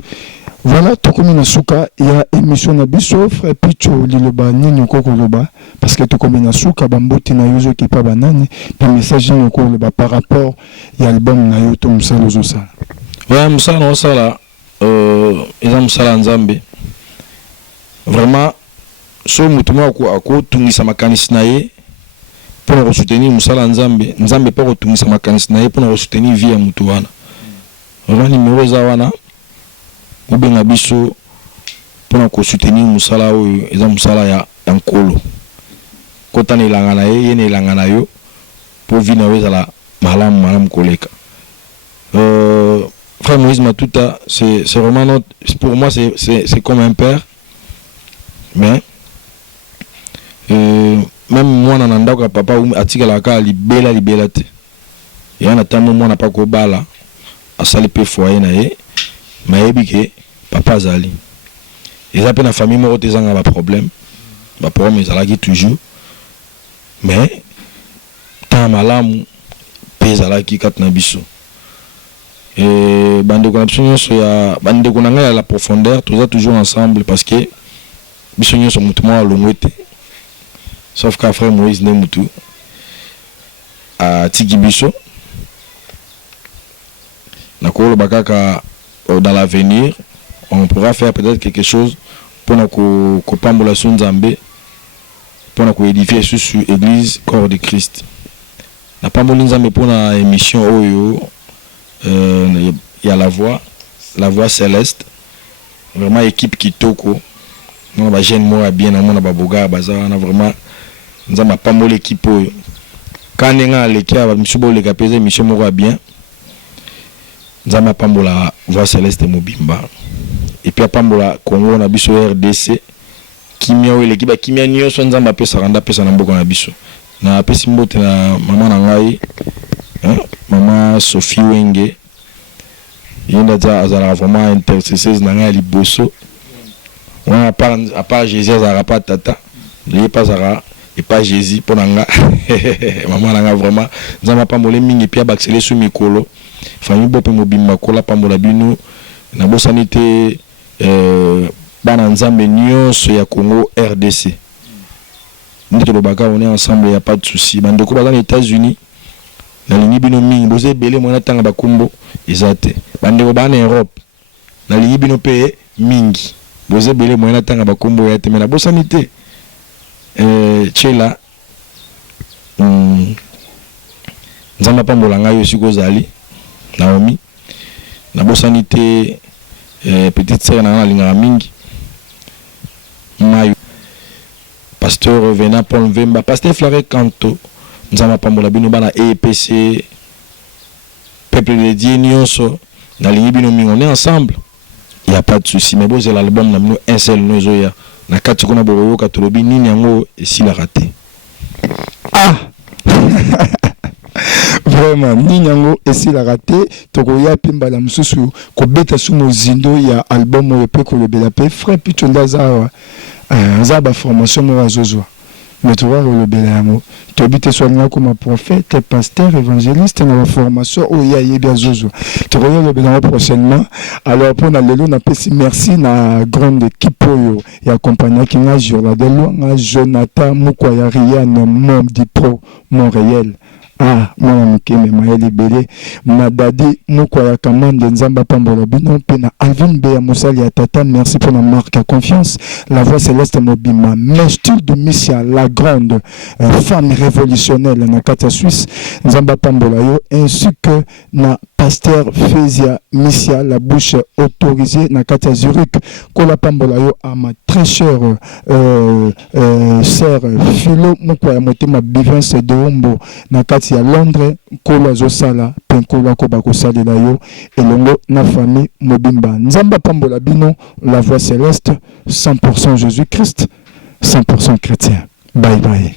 Voilà, tout comme une souka, il y a émission Nabiso, frère Picho, Liloba, Nino Kokoloba, parce que tout comme une souka, Bamboti, Nayozo, qui pas banane, puis message Nino Kokoloba par rapport à l'album Nayoto Moussa Lozosa. Ouais, Moussa Lozosa. Ils ont Nzambe vraiment so mutumo ako tungisa makanisi na ye pour soutenir musala Nzambe pour tungisa makanisi na ye pour soutenir vie ya mutu wana vraiment numéro za wana ubenga biso pour soutenir musala oyo eza musala ya nkolo kota na ilanga na ye na ilanga na yo pour vie na wezala malamu koleka. Frère Moïse Matuta, c'est vraiment notre, pour moi c'est comme un père, mais même moi nananda ka papa atika la ka libela te. Et en attendant moi n'a pas ko bala asali pe foyer na ye, mais ebike papa zali. Et ça peut na famille moko te zanga ba problème ezalaki toujours, mais ta malamu pe ezalaki kat na biso. Et bande connexion sur bande à la profondeur, tout ça toujours ensemble parce que bisogno sont mutuellement longwete. Sauf qu'à frère Moïse ne mutu à Tigibiso. Nakolo bakaka dans l'avenir, on pourra faire peut-être quelque chose pour nous pambola Nzambe, pour nous édifier sur l'église corps de Christ. Na pambola Nzambe pour la émission Oyo. Il y a la voix céleste, vraiment équipe qui toko, on va jeune moi bien, on a baboga, bazar, on a vraiment, nous avons pas mal l'équipe. Quand on a l'équipe, monsieur Bo le capé, monsieur moi bien, nous avons pas mal la voix céleste et mobimba. Et puis après la Congo, on a biso RDC, Kimia ou l'équipe, Kimia nyo son zamba pe saranda pe sanambo qu'on a biso. Na pe simbo te na maman nangai. Maman Sophie Wenge, il y a vraiment intercesseuse dans la liboso. À part Jésus, il n'y a pas tata. Il n'y a pas Jésus pour Nanga. Maman Nanga vraiment. Nous n'avons pas molé mingi puis accéléré sur Mikolo. Famille Bopé Mobimba Kola Pambola Bino. Nous avons sanité Bananzambe Nyos ya Congo RDC. Nous on est ensemble, il n'y a pas de souci. Dans les États-Unis. nalingi bino mingi boze ebele mwana tanga bakumbo eza te bandeko bana Europe nalingi bino pe mingi boze ebele mwana tanga bakumbo ya te me nabosani te tshela nzambe apambola ngai osi kozali Naomi nabosani te petite sœur na nalingaka mingi Mayu pasteur Revenant Paul Mvemba pasteur Flare Kanto nzambe apambola bino bana EPC peuple de Dieu nyonso nalingi bino mingi on est ensemble il y a pas de souci mais bozela l'album na bino un seul no ezoya na kati kuna boyoka tolobi nini yango esila raté vraiment nini yango esila raté tokoya pimba la mususu kobeta sumo zindo ya album oyo pe kolobela pe frère Picho Ndazawa zaba formation mo azozwa mais tu vois le belango tu habites soigné comme prophète pasteur évangéliste dans la formation où il y a bien zozo tu vois le belango prochainement alors pour na lelo na pesi merci na grande équipe yo et accompagné qui na jour la de loin Jonathan Mukwaya Rian membre du Pro Montréal mwana mokeme mayele ebele madadi Mukwaya Kamande nzamba pambola bino pe na Alvin Beya mosali ya tata merci pour la marque à confiance la voix céleste mobima Mestul de Missia la grande femme révolutionnaire na kata Suisse nzamba pambola yo ainsi que na pasteur Fezia Missia la bouche autorisée na kata Zurich kola pambola yo à ma très chère sœur Philo Mukwaya motema Bivens de Ombo na kati à Londres kola zosala penkola ko bakosalela yo elongo na famille mobimba nzamba pambola bino la voix céleste 100% Jésus-Christ 100% chrétien bye bye.